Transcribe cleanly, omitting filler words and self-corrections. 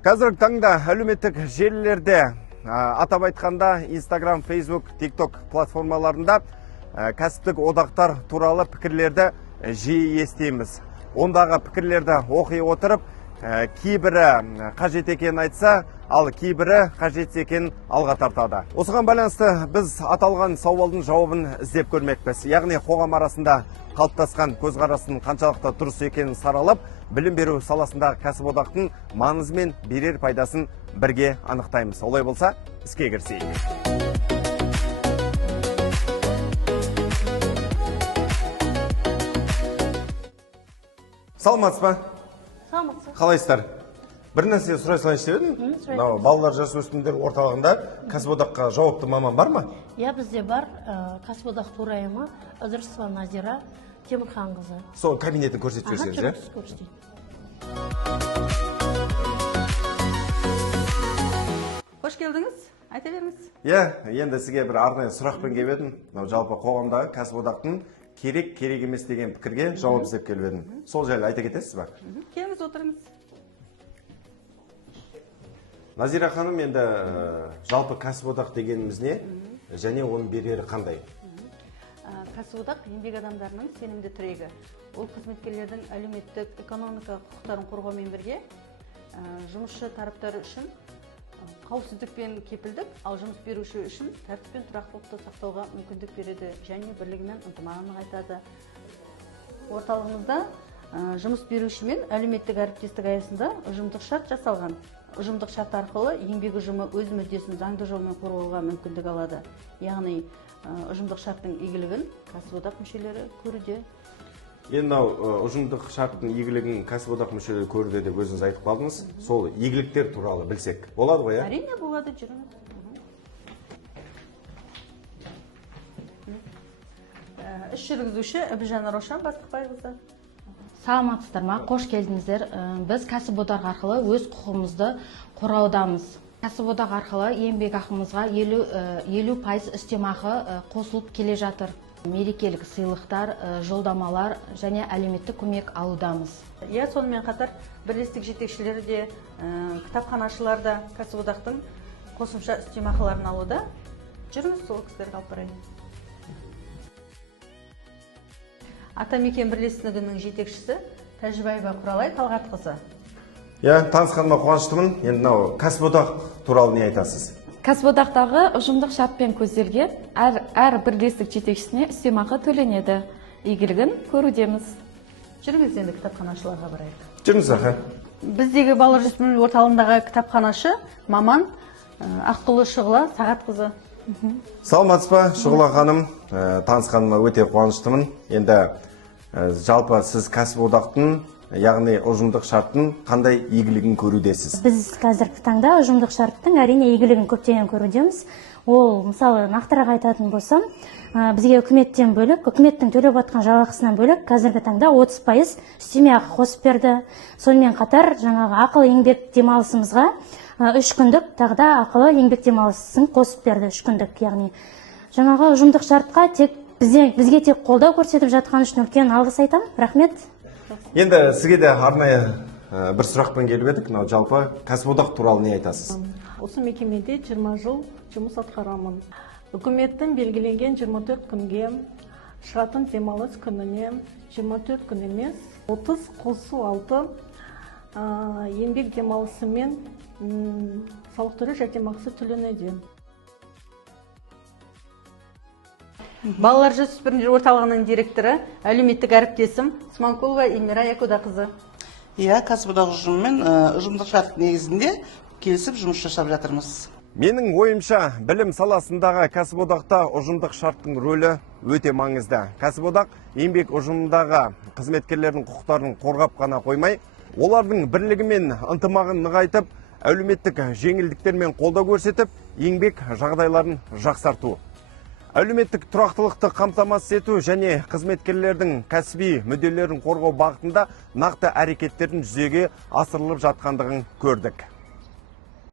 Қазіргі таңда әлеуметтік желілерде, атап айтқанда Instagram, Facebook, TikTok платформаларында кәсіптік одақтар туралы пікірлерді жиі естейміз. Ондағы пікірлерді оқи отырып, кейбірі қажет екенін айтса, ал кейбірі қажет екенін алға тартады. Осыған байланысты біз аталған сауалдың жауабын іздеп көрмекпіз. Яғни қоғам арасында қалыптасқан көзқарастың қаншалықты дұрыс екенін саралап, білім беру саласындағы кәсіподақтың маңызы мен берер пайдасын бірге анықтаймыз. Олай болса, іске кірісейік. Саламатсыз ба? Саламатсыз. Қалайсыздар? Бір нәрсе сұрай салайыншы деп едім. Балалар жасөспірімдер орталығында кәсіподаққа жауапты маман бар ма? Я бізде бар, кәсіподақ төрайымы Ыдырысова Назира Темірханқызы. Сол кабинетін көрсетіп жіберсеңіз, Ағаш көрсетейін. Қош келдіңіз, айта беріңіз. Енді сізге бір арнайы сұрақпен келіп едім. Жалпы қоғамдағы кәсіподақтың керек емес деген пікірге жауап іздеп келіп едім. Сол жайлы айта кетесіз ба? Келіңіз, отырыңыз. Назира ханым, енді жалпы кәсіподақ дегеніміз не және оның берері қандай? Кәсіподақ еңбек адамдарының сенімді тірегі. Ол қызметкерлердің әлеуметтік, экономикалық құқықтарын қорғаумен бірге жұмысшы тараптары үшін қауіпсіздік пен кепілдік, ал жұмыс беруші үшін тәртіп пен тұрақтылықты сақтауға мүмкіндік береді және бірлігі мен ынтымағын нығайтады. Орталығымызда жұмыс беруші мен әлеуметтік әріптестік аясында ұжымдық шарт жасалған. Ұжымдық шарт арқылы еңбек ұжымы өз мүддесін заңды жолмен қорғауға мүмкіндік алады. Яғни ұжымдық шарттың игілігін кәсіподақ мүшелері көруде. Енді ұжымдық шарттың игілігін кәсіподақ мүшелері көруде деп өзіңіз айтып қалдыңыз. Сол игіліктер туралы білсек болады ғой, Әрине болады, жүріңіз. Іс жүргізуші Әбіжан Рошан Бастықбайқызы. Саламатсыздар ма? Қош келдіңіздер. Біз кәсіподақ арқылы өз құқығымызды қорғаудамыз. Кәсіподақ арқылы еңбек ақымызға 50% үстемақы қосылып келе жатыр. Мерекелік сыйлықтар, жолдамалар және әлеуметтік көмек алудамыз. Сонымен қатар бірлестік жетекшілері де, кітапханашылар да кәсіподақтың қосымша үстемақыларын алуда. Жүріңіз, сол кісілерге алып барайын. Атамекен бірлестігінің жетекшісі Тәжібаева Құралай Талғатқызы. Танысқаныма қуаныштымын. Енді кәсіподақ туралы не айтасыз? Кәсіподақтағы ұжымдық шартпен көзделген әр бірлестік жетекшісіне үстемақы төленеді. Игілігін көрудеміз. Жүріңіз, енді кітапханашыларға барайық. Жүріңіз, аха. Біздегі балалар жасөспірімдер орталығындағы кітапханашы маман Аққұлы Шұғыла Сағатқызы. Саламатсыз ба, Шұғыла ханым? Танысқаныма өте қуаныштымын. Енді жалпы сіз кәсіподақтың, яғни ұжымдық шарттың қандай игілігін көрудесіз? Біз қазіргі таңда ұжымдық шарттың әрине игілігін көптеген көрудеміз. Ол, мысалы, нақтырақ айтатын болсам, бізге үкіметтен бөлек, үкіметтің төлеп отқан жалақысынан бөлек, қазіргі таңда 30% үстемеақы қосып берді. Сонымен қатар, жаңағы ақылы еңбек демалысымызға 3 күндік тағда ақылы еңбек демалысын қосып берді, 3 күндік, яғни жаңағы ұжымдық шартқа бізге тек қолдау көрсетіп жатқан үшін үлкен алғыс айтам. Рахмет. Енді сізге де арнайы бір сұрақпен келіп едік. Жалпы кәсіподақ туралы не айтасыз? Осы мекемеде 20 жыл жұмыс атқарамын. Үкіметтің белгіленген 24 күнге, шығатын демалыс күніне 24 күн емес, 30+6 еңбек демалысы мен салық түрі жәрдемақысы төленеді. Балалар жасөспірімдер орталығының директоры, әлеуметтік әріптесім Сманкулова Эльмира Якудақызы. Кәсіподақ ұжымымен ұжымдық шарт негізінде келісіп жұмыс жасап жатырмыз. Менің ойымша, білім саласындағы кәсіподақта ұжымдық шарттың рөлі өте маңызды. Кәсіподақ еңбек ұжымындағы қызметкерлердің құқықтарын қорғап қана қоймай, олардың бірлігі мен ынтымағын нығайтып, әлеуметтік жеңілдіктермен қолдау көрсетіп, еңбек жағдайларын жақсарту. Әлеуметтік тұрақтылықты қамтамасыз ету және қызметкерлердің кәсіби мүдделерін қорғау бағытында нақты әрекеттердің жүзеге асырылып жатқандығын көрдік.